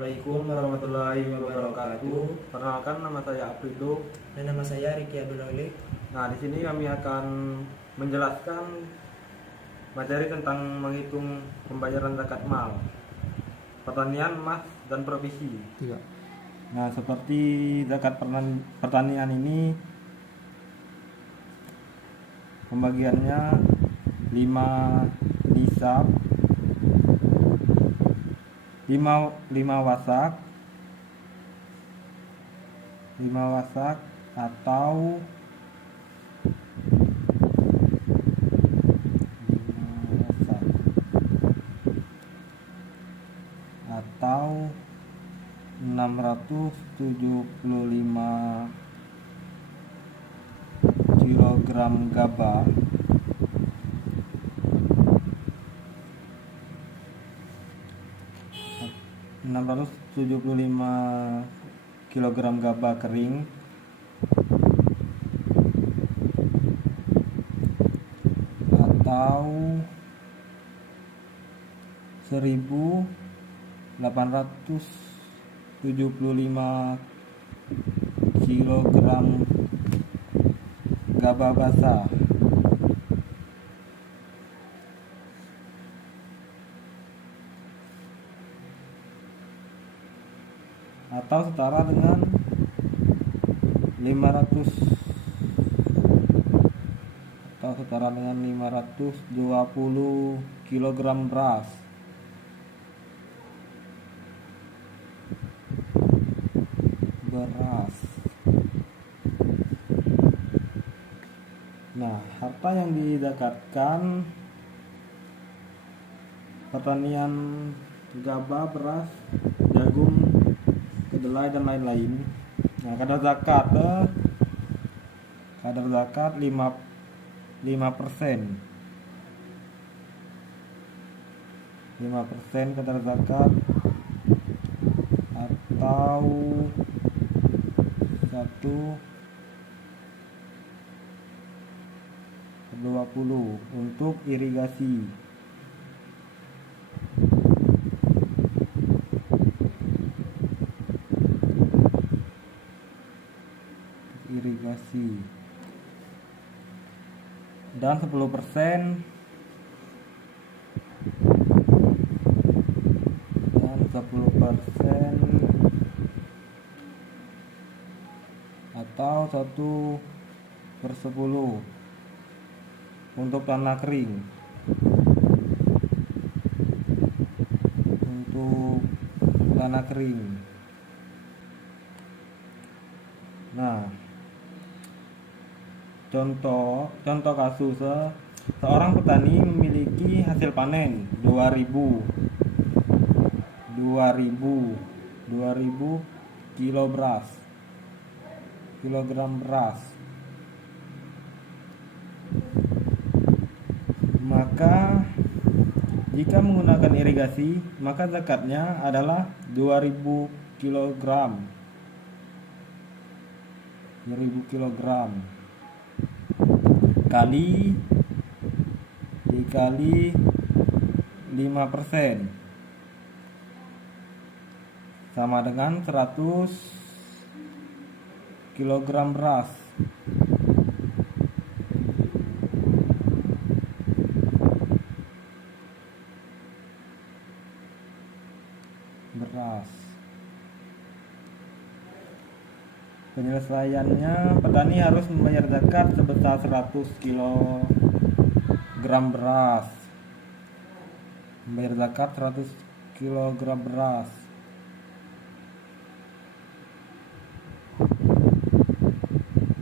Assalamualaikum warahmatullahi wabarakatuh. Perkenalkan, nama saya Aprido. Dan nama saya Riki Abdul Holik. Nah, di sini kami akan menjelaskan materi tentang menghitung pembayaran zakat mal, pertanian, emas, dan provisi. Nah, seperti zakat pertanian ini pembagiannya 5 nisab, 5 wasak, 5 wasak atau 675 kilogram gabah, 675 kilogram gabah kering, atau 1875 kilogram gabah basah, atau setara dengan 520 kilogram beras. Nah, harta yang dizakatkan pertanian gabah, beras, jagung, kedelai, dan lain-lain. Nah, kadar zakat 5% kadar zakat, atau 1/20 untuk irigasi. Dan 10% atau 1/10 untuk tanah kering. Nah, contoh kasus, seorang petani memiliki hasil panen 2000 kilogram beras. Maka jika menggunakan irigasi, maka zakatnya adalah 2000 kilogram dikali 5% sama dengan 100 kilogram beras. Penyelesaiannya, petani harus membayar zakat sebesar 100 kilogram beras.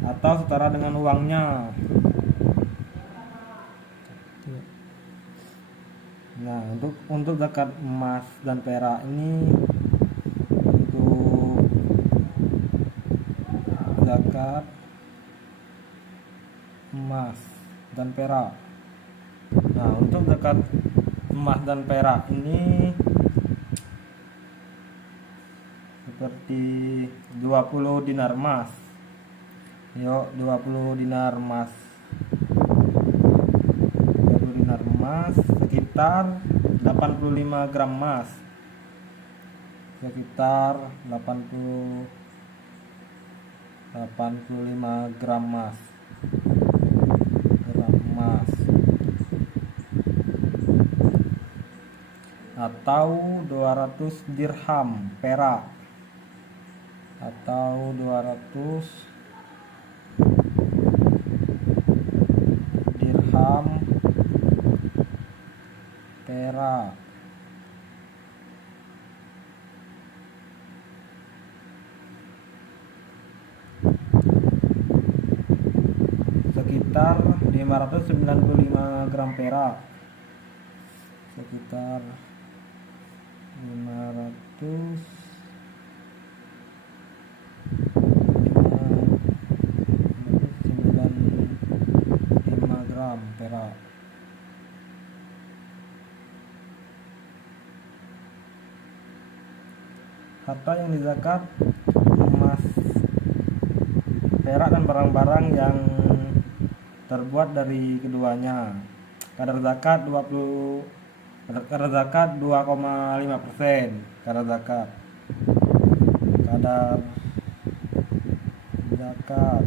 Atau setara dengan uangnya. Nah, untuk zakat emas dan perak ini, untuk zakat emas dan perak. Nah, untuk zakat emas dan perak ini seperti 20 dinar emas. 20 dinar emas sekitar 85 gram emas. sekitar 85 gram emas atau 200 dirham perak atau 200 dirham perak. Sekitar 595 gram perak, sekitar 595 gram perak. Harta yang dizakat emas, perak dan barang-barang yang terbuat dari keduanya. Kadar zakat 2,5%. Kadar zakat 2,5%. Kadar zakat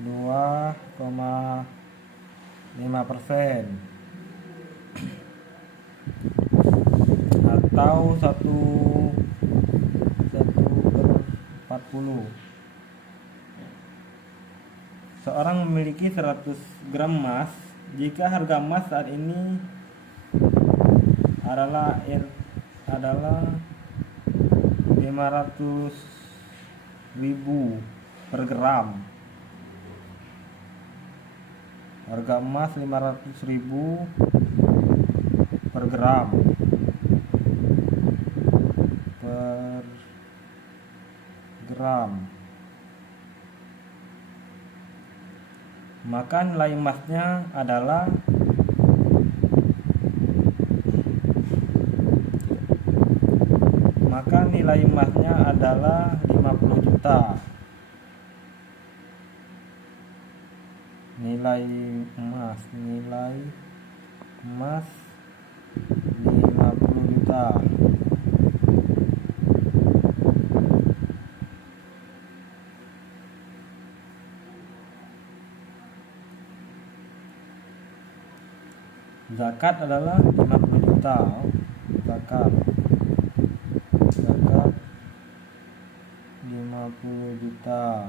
2,5% atau 1/40. Seorang memiliki 100 gram emas jika harga emas saat ini adalah 500.000 per gram. Harga emas 500.000 per gram maka nilai emasnya adalah maka nilai emasnya adalah 50 juta. Nilai emas 50 juta. Zakat adalah 50 juta. Zakat 50 juta.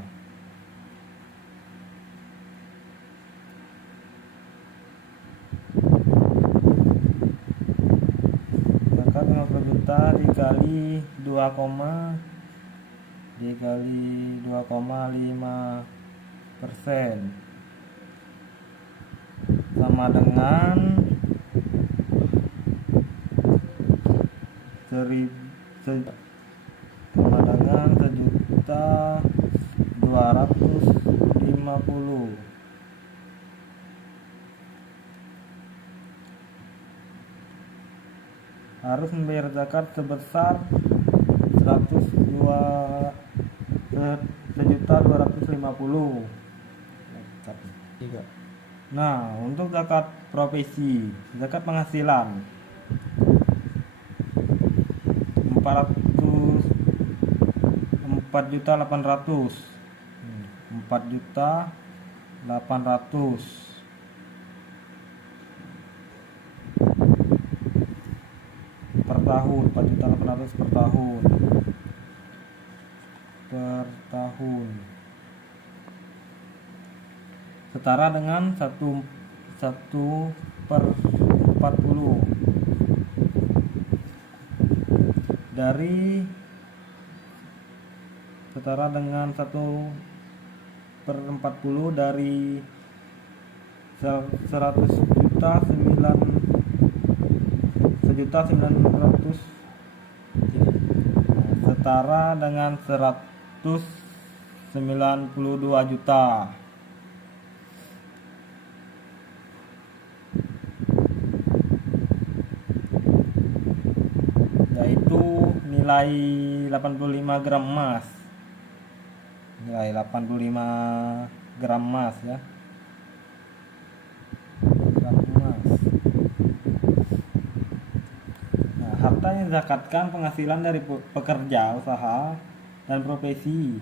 Zakat 50 juta dikali 2,5% sama dengan 1.250.000. Harus membayar zakat sebesar 1.250.000. Nah, untuk zakat profesi, zakat penghasilan 4.800.000 per tahun, 4.800.000 per tahun, setara dengan 1/40 dari setara dengan 1/40 dari 100.900.000 setara dengan 192 juta. Yaitu nilai 85 gram emas. Nilai 85 gram emas ya. Gram emas. Nah, rata-rata yang zakatkan penghasilan dari pekerja, usaha, dan profesi.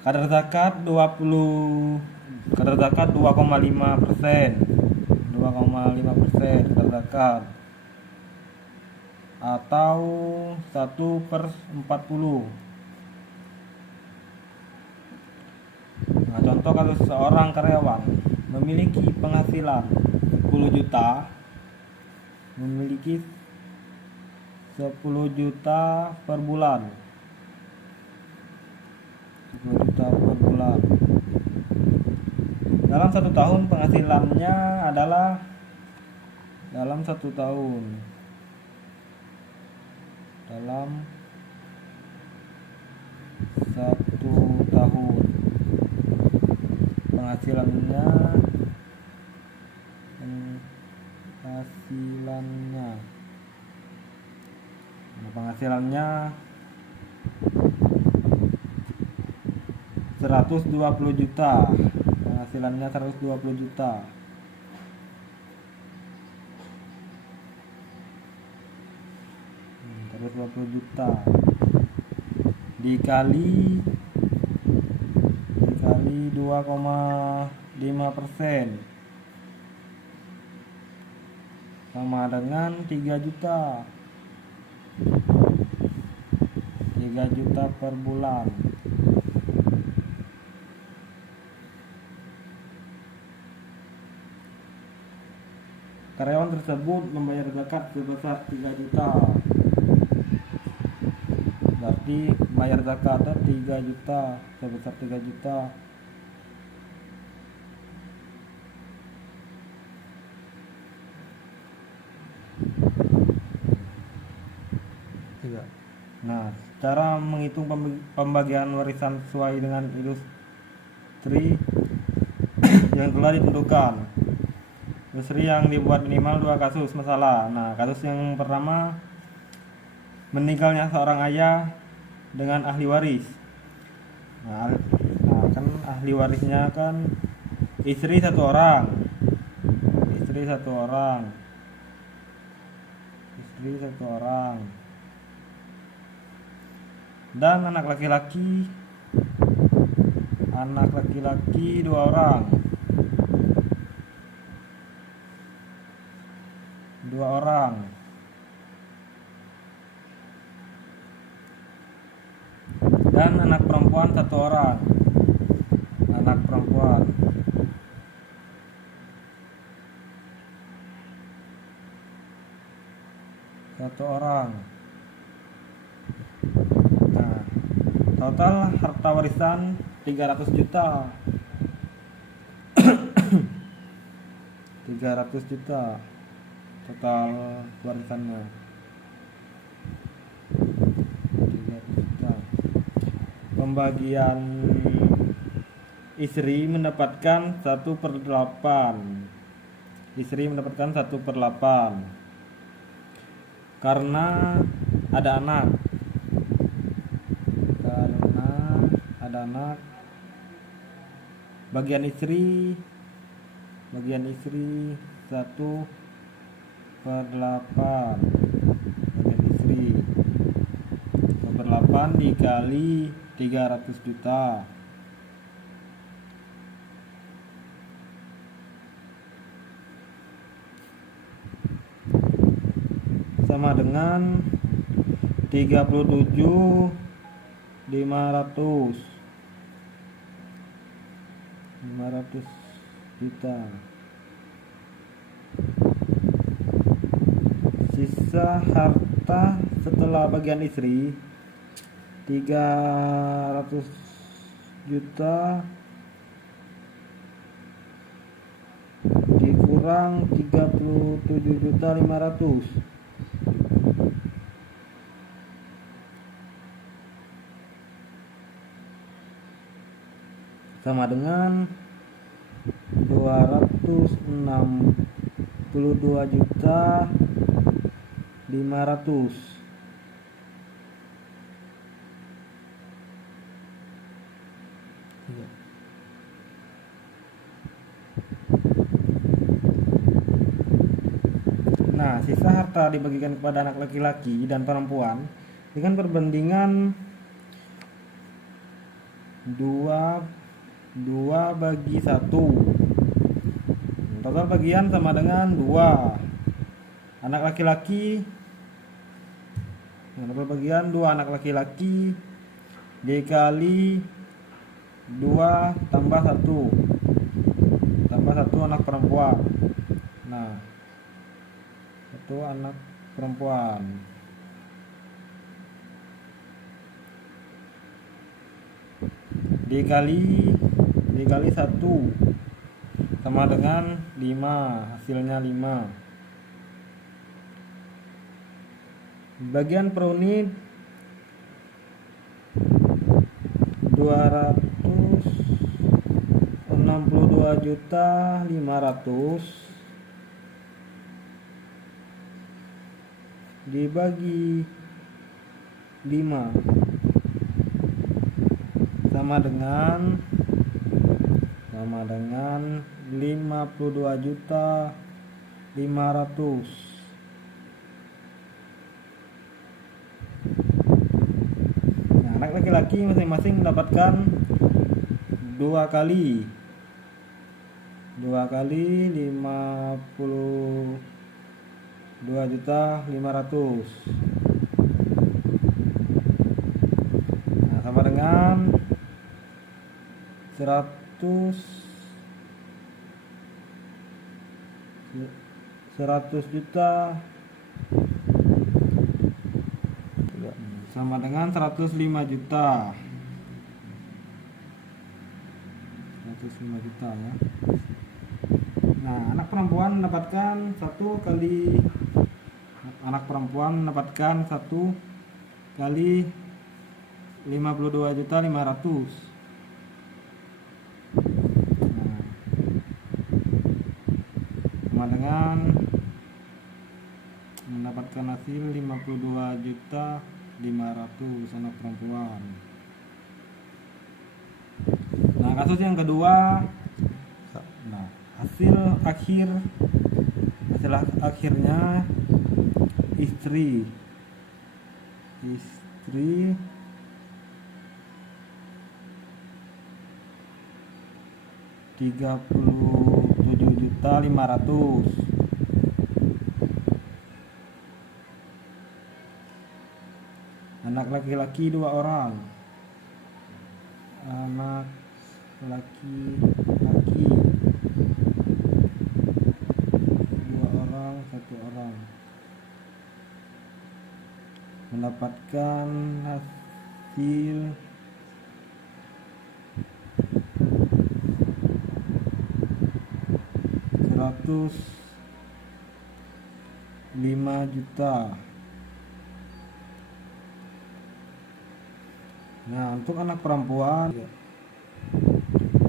Kadar zakat 2,5%. 2,5% kadar zakat atau 1/40. Nah, contoh kalau seorang karyawan memiliki penghasilan 10 juta, memiliki 10 juta per bulan. 10 juta per bulan. Dalam 1 tahun penghasilannya adalah dalam 1 tahun penghasilannya penghasilannya 120 juta. Penghasilannya 120 juta. Dikali 2,5% sama dengan 3 juta. 3 juta per bulan. Karyawan tersebut membayar zakat sebesar 3 juta. Berarti bayar zakatnya 3 juta, sebesar 3 juta. Nah, cara menghitung pembagian warisan sesuai dengan industri yang telah ditentukan. Industri yang dibuat minimal 2 kasus masalah. Nah, kasus yang pertama, meninggalnya seorang ayah dengan ahli waris. Nah, kan ahli warisnya kan istri 1 orang, istri 1 orang, dan anak laki-laki 2 orang. 2 orang. Dan anak perempuan 1 orang. Anak perempuan. Satu orang. Nah, total harta warisan 300 juta. 300 juta total warisannya. 300 juta. Pembagian istri mendapatkan 1/8. Istri mendapatkan 1/8 karena ada anak. Bagian istri 1/8. Bagian istri 1/8 dikali 300 juta. Sama dengan 37.500 juta. Sisa harta setelah bagian istri 300 juta dikurang 37.500. Sama dengan 262.500. Nah, sisa harta dibagikan kepada anak laki-laki dan perempuan dengan perbandingan 2 bagi 1. Total bagian sama dengan 2 anak laki-laki. Total bagian 2 anak laki-laki dikali 2 tambah 1 anak perempuan. Nah, 1 anak perempuan dikali 1 sama dengan 5, hasilnya 5. Bagian per unit 262.500 dibagi 5 sama dengan 52.500. Nah, anak laki-laki masing-masing mendapatkan 2 kali 52.500. Nah, sama dengan 100 juta sama dengan 105 juta. 105 juta ya. Nah, anak perempuan mendapatkan 1 kali 52.500. Sama dengan mendapatkan hasil 52.500 anak perempuan. Nah, kasus yang kedua, nah hasil akhirnya istri 37.500. Anak laki-laki 2 orang. Anak laki-laki 2 orang, 1 orang mendapatkan hasil 105 juta. Nah, untuk anak perempuan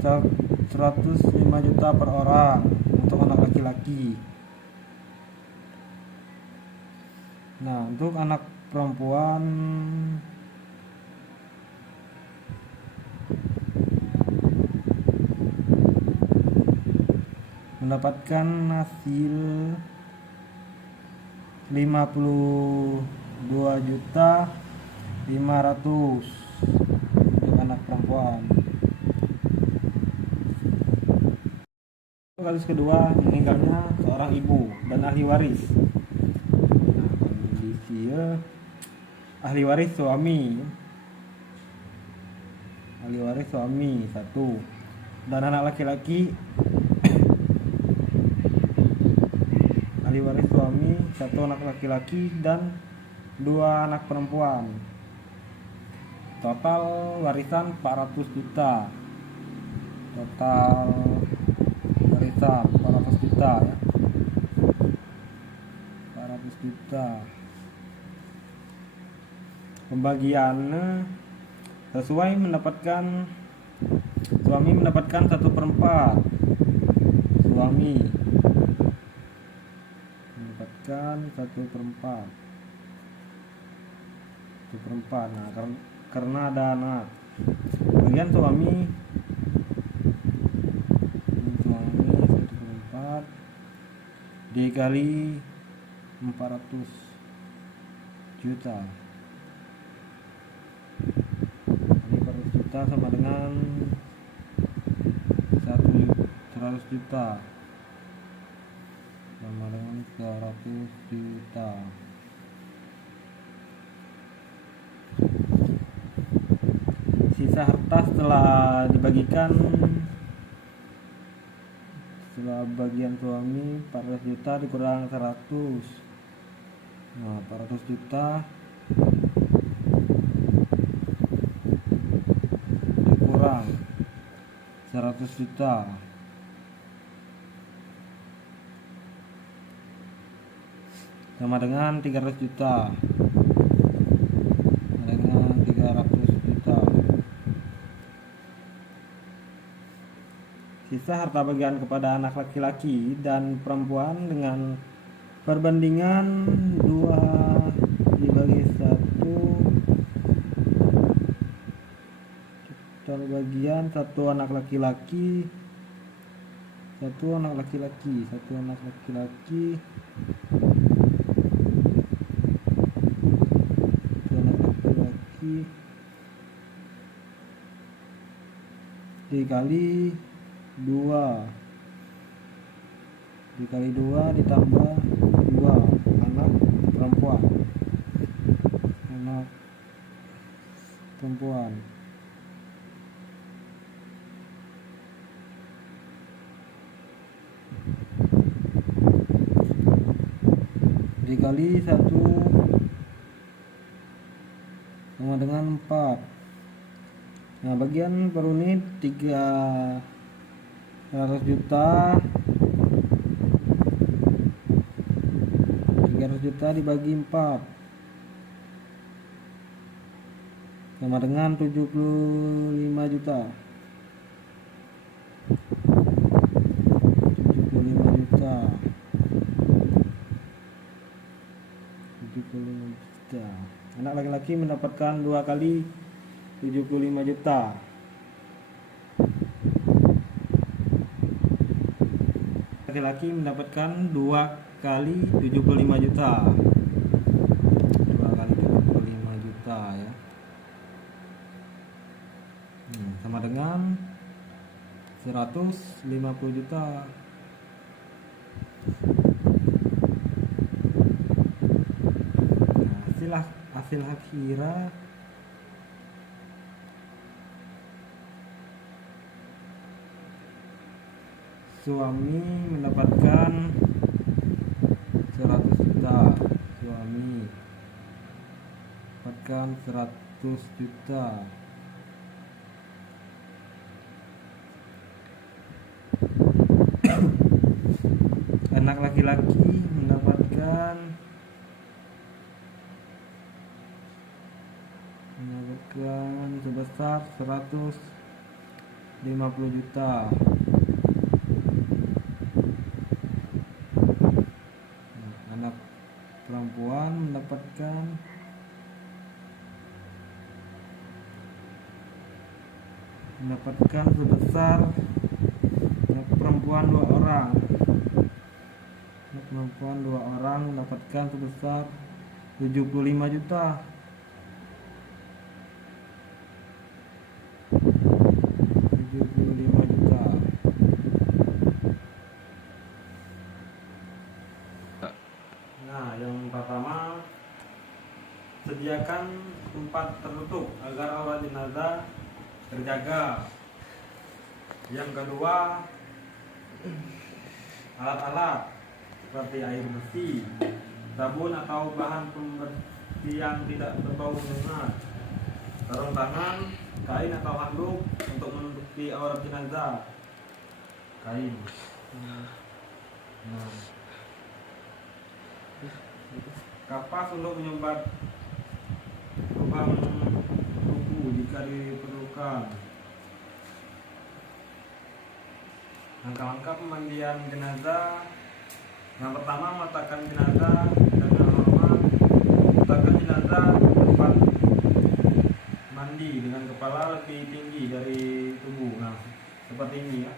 105 juta per orang untuk anak laki-laki. Nah, untuk anak perempuan mendapatkan hasil 52.500 untuk anak perempuan. Kasus kedua, meninggalnya seorang ibu dan ahli waris. Nah, kondisi ahli waris suami 1 dan anak laki-laki. Ahli waris suami 1 anak laki-laki dan 2 anak perempuan. Total warisan 400 juta. Total warisan 400 juta ya. 400 juta. Pembagiannya sesuai suami mendapatkan 1/4. Suami mendapatkan 1/4. Nah, karena ada anak, bagian suami 1/4 dikali 400 juta. Jadi 400 juta sama dengan 100 juta sama dengan 300 juta. Sisa harta setelah dibagikan, setelah bagian suami 400 juta dikurang 100. Nah, 400 juta dikurang 100 juta sama dengan 300 juta. Sama dengan 300 juta. Sisa harta bagian kepada anak laki-laki dan perempuan dengan perbandingan 2 dibagi 1. Total bagian 1 anak laki-laki, 1 anak laki-laki, 1 anak laki-laki, 1 anak laki-laki dikali 2 ditambah 2 anak perempuan, anak perempuan dikali 1 sama dengan 4. Nah, bagian per unit 300 juta, 300 juta dibagi 4 sama dengan 75 juta. 75 juta. 75 juta. Anak laki-laki mendapatkan 2 kali 75 juta. Laki-laki mendapatkan 2 kali 75 juta. 2 kali 75 juta ya. Sama dengan 150 juta. Nah, hasil akhirnya suami mendapatkan 100 juta. Suami mendapatkan 100 juta. Anak laki-laki mendapatkan sebesar 150 juta. Anak perempuan mendapatkan sebesar, anak perempuan 2 orang. Anak perempuan 2 orang mendapatkan sebesar 75 juta. 75 juta. Nah, yang pertama, sediakan tempat tertutup agar aurat jenazah terjaga. Yang kedua, alat-alat seperti air bersih, sabun atau bahan pembersih yang tidak berbau menyengat, sarung tangan, kain atau handuk untuk menutupi aurat jenazah. Kain. Nah, kapas untuk menyumbat lubang tubuh jika diperlukan. Langkah-langkah pemandian jenazah. Yang pertama, meletakkan jenazah dengan hormat. Letakkan jenazah di tempat mandi dengan kepala lebih tinggi dari tubuh. Nah, seperti ini ya,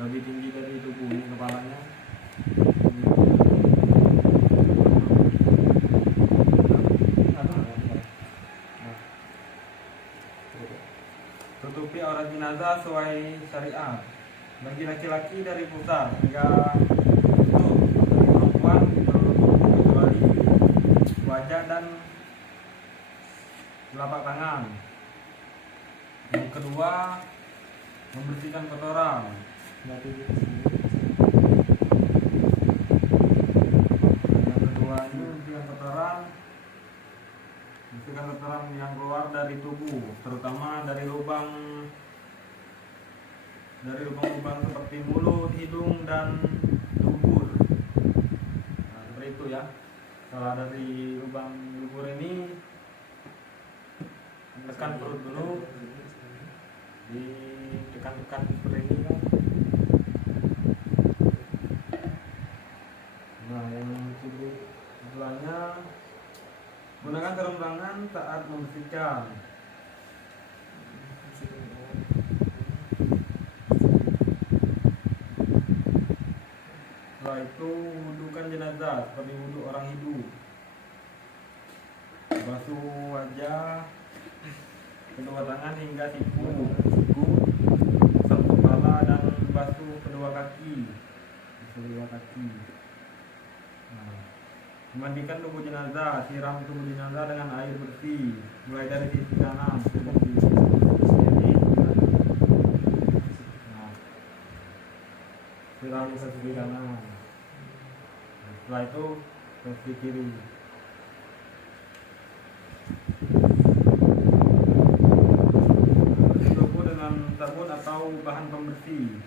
lebih tinggi dari tubuh ini kepalanya. syariat. Bagi laki-laki dari pusar hingga lutut, bagi perempuan kecuali wajah dan telapak tangan. Yang kedua, membersihkan kotoran. Yang kedua ini membersihkan kotoran yang keluar dari tubuh, terutama dari lubang seperti mulut, hidung, dan dubur. Nah, seperti itu ya. Kalau dari lubang dubur ini, tekan perut dulu, ditekan-tekan seperti ini kan. Nah, yang sebelahnya, gunakan sarung tangan saat membersihkan. Setelah itu, wudukan jenazah seperti wudhu orang hidup. Basuh wajah, kedua tangan hingga siku, sapu kepala, dan basuh kedua kaki. Nah, memandikan tubuh jenazah, siram tubuh jenazah dengan air bersih, mulai dari sisi kanan seperti ini. Nah, siram ke sisi kanan. Setelah itu ke sisi kiri. Tubuh dengan sabun atau bahan pembersih.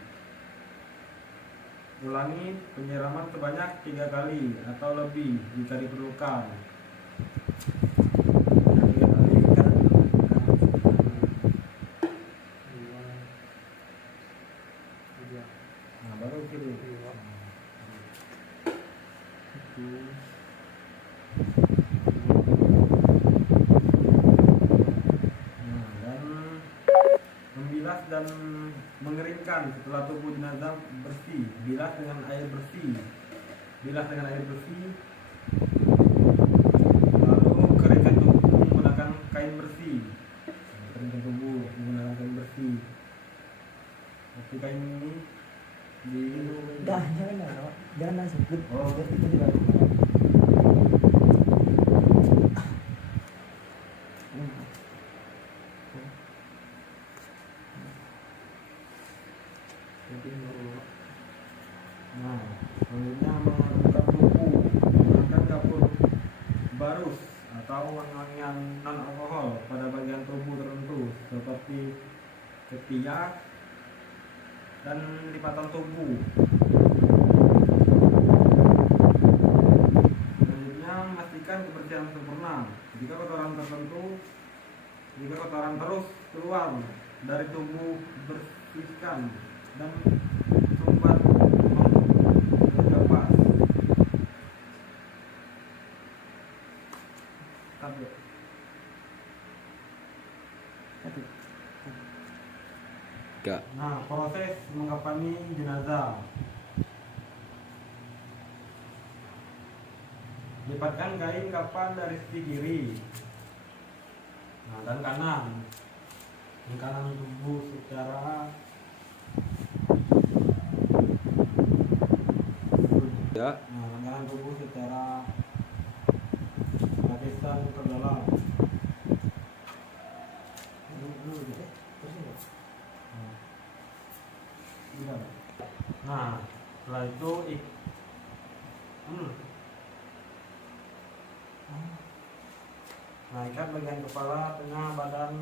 Ulangi penyiraman sebanyak 3 kali atau lebih jika diperlukan. Nah, baru kiri. Nah, dan membilas dan mengeringkan setelah tubuh jenazah bersih. Bilas dengan air bersih. Lalu keringkan tubuh menggunakan kain bersih. Tapi kain ini jangan langsung. Oh. Itu juga. Nah, selanjutnya mengaduk tubuh menggunakan kapur barus atau wangian non alkohol pada bagian tubuh tertentu seperti ketiak dan lipatan tubuh. Selanjutnya memastikan kebersihan sempurna. Jika kotoran terus keluar dari tubuh, bersihkan dan sumbat pas. Nah, proses mengkafani jenazah. Lipatkan kain kafan dari sisi kiri, nah, dan kanan. Yang kanan tubuh secara Nah, kanan tubuh secara lapisan ke dalam. Nah, setelah itu nah, ikat bagian kepala, tengah badan,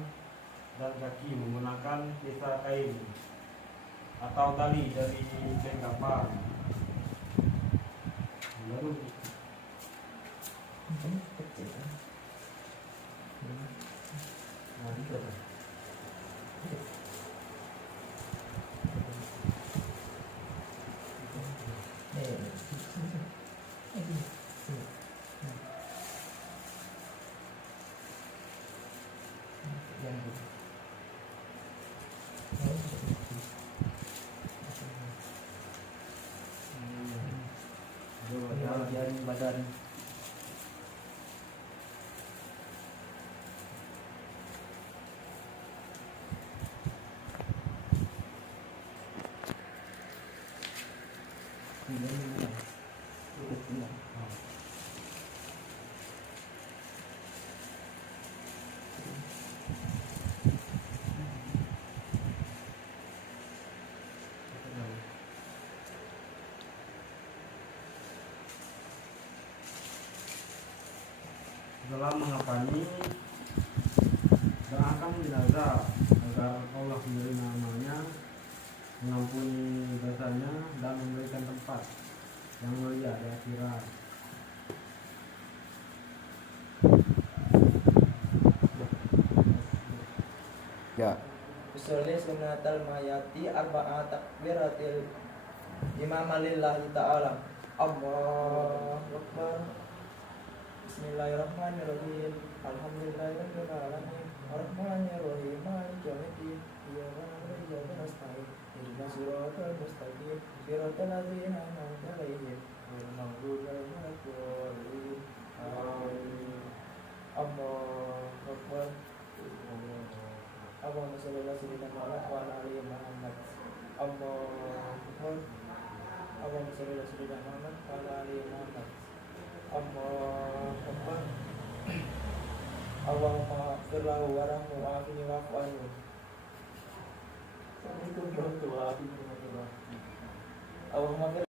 dan kaki menggunakan sisa kain atau tali dari kain kafan. Lalu bagian badan. Setelah mengapani, doakan jenazah agar Allah menerima amalnya, mengampuni dosanya, dan memberikan tempat yang mulia di akhirat. Ya. Usulnya sunnatal mayati arba'a takbiratil imam lillahi ta'ala. Allahu Akbar. Bismillahirrahmanirrahim. Alhamdulillahirabbil alamin. Arrahmanirrahim. Maliki yaumiddin. Iyyaka na'budu wa iyyaka nasta'in. Ihdinas siratal mustaqim. Siratal ladzina an'amta 'alaihim ghairil maghdubi 'alaihim waladdallin. Amin. Allahu Akbar. Allahumma shalli ala sayyidina Muhammad wa ala ali Muhammad. Allahu Akbar. Allahumma shalli ala sayyidina Muhammad wa ala ali Muhammad. Allahu Akbar. Allahumma ighfir lahu warhamhu wa'afini wa'fu anhu. Assalamualaikum warahmatullahi wabarakatuh. Allahumma